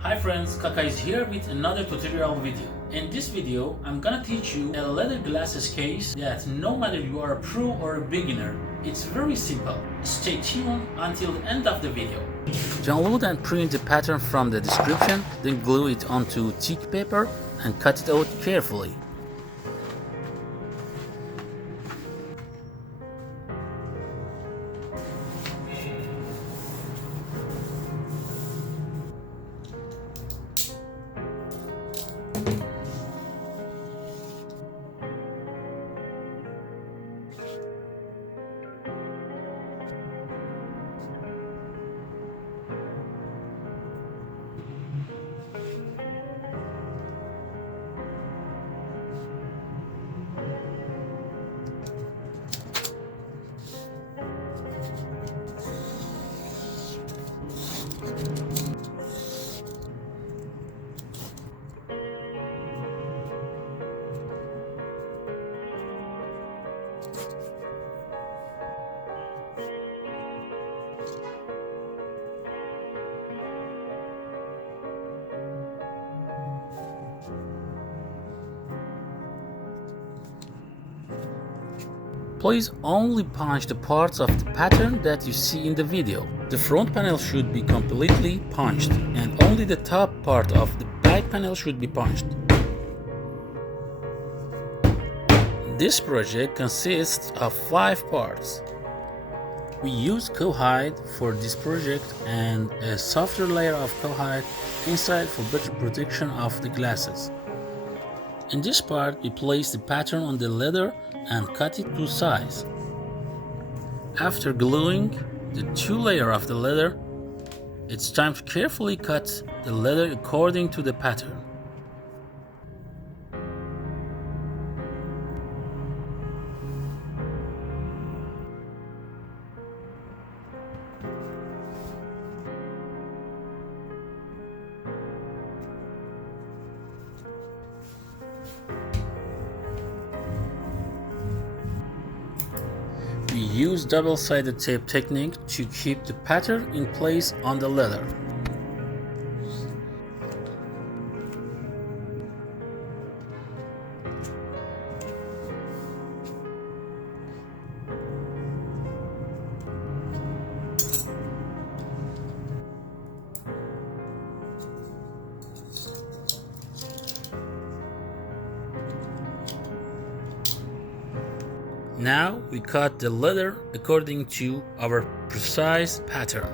Hi friends, Kaka is here with another tutorial video. In this video, I'm gonna teach you a leather glasses case that no matter you are a pro or a beginner, it's very simple. Stay tuned until the end of the video. Download and print the pattern from the description, then glue it onto thick paper and cut it out carefully. Please only punch the parts of the pattern that you see in the video. The front panel should be completely punched and only the top part of the back panel should be punched. This project consists of 5 parts. We use cowhide for this project and a softer layer of cowhide inside for better protection of the glasses. In this part, we place the pattern on the leather and cut it to size. After gluing the 2 layers of the leather, it's time to carefully cut the leather according to the pattern. We use double-sided tape technique to keep the pattern in place on the leather. Now we cut the leather according to our precise pattern.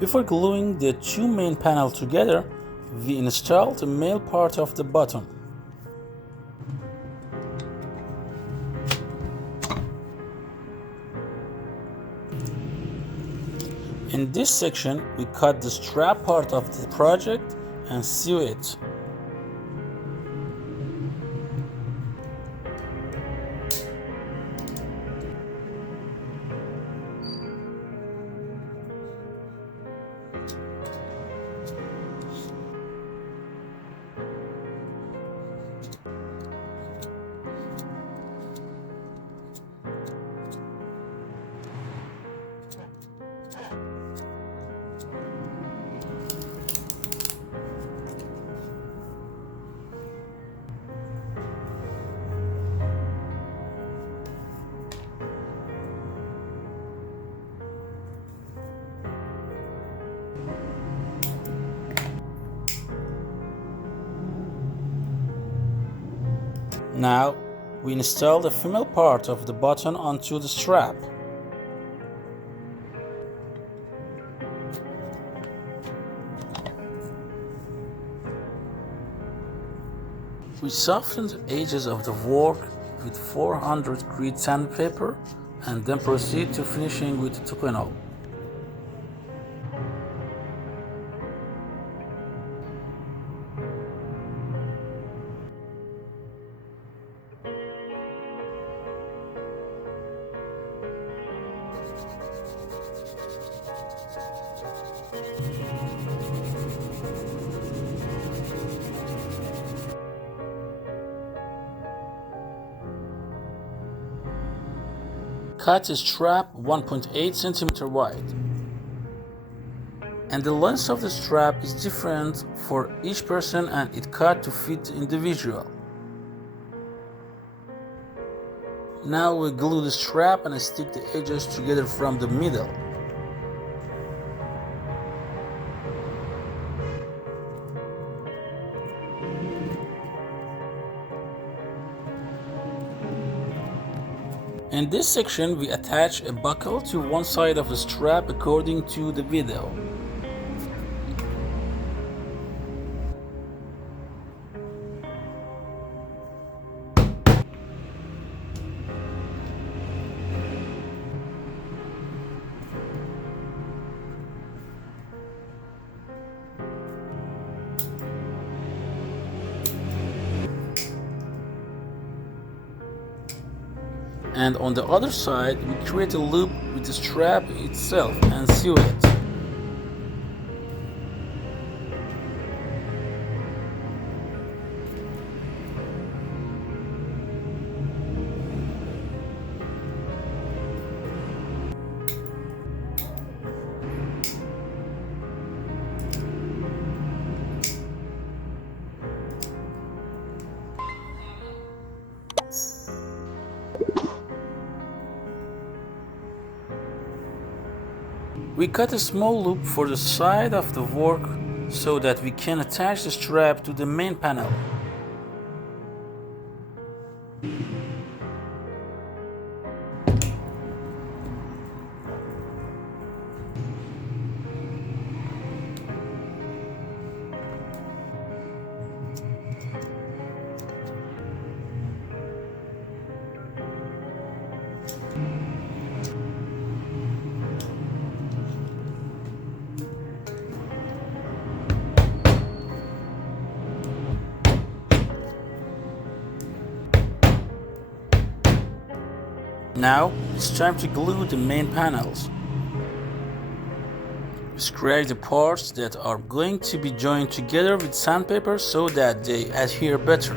Before gluing the 2 main panels together, we install the male part of the bottom. In this section, we cut the strap part of the project and sew it. Now, we install the female part of the button onto the strap. We soften the edges of the work with 400 grit sandpaper and then proceed to finishing with Tucano. Cut a strap 1.8 cm wide. And the length of the strap is different for each person and it cut to fit the individual. Now we glue the strap and stick the edges together from the middle. In this section, we attach a buckle to one side of the strap according to the video. And on the other side, we create a loop with the strap itself and sew it. We cut a small loop for the side of the work so that we can attach the strap to the main panel. Now it's time to glue the main panels. Scrape the parts that are going to be joined together with sandpaper so that they adhere better.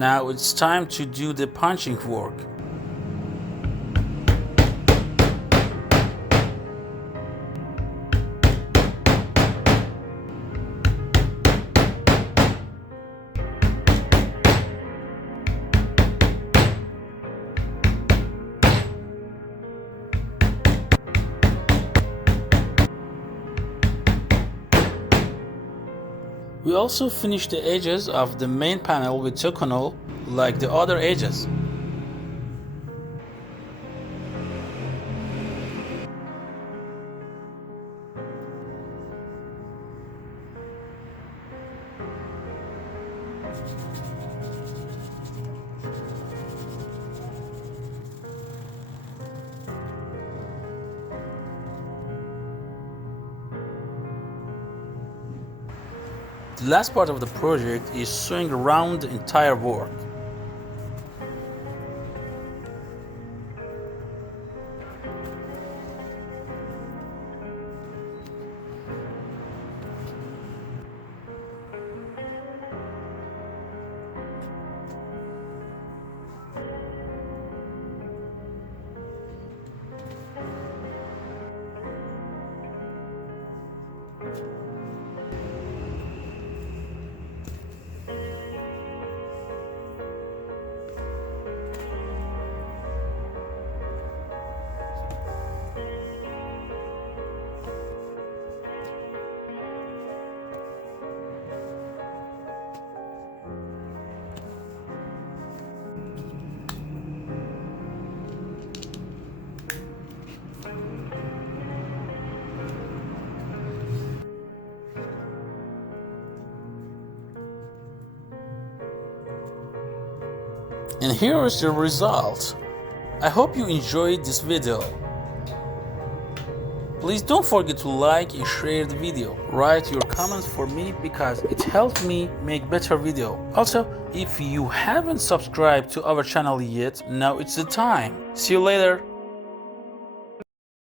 Now it's time to do the punching work. We also finished the edges of the main panel with Tokonol like the other edges. The last part of the project is sewing around the entire work. And here is the result. I hope you enjoyed this video. Please don't forget to like and share the video. Write your comments for me because it helps me make better video. Also, if you haven't subscribed to our channel yet, now it's the time. See you later.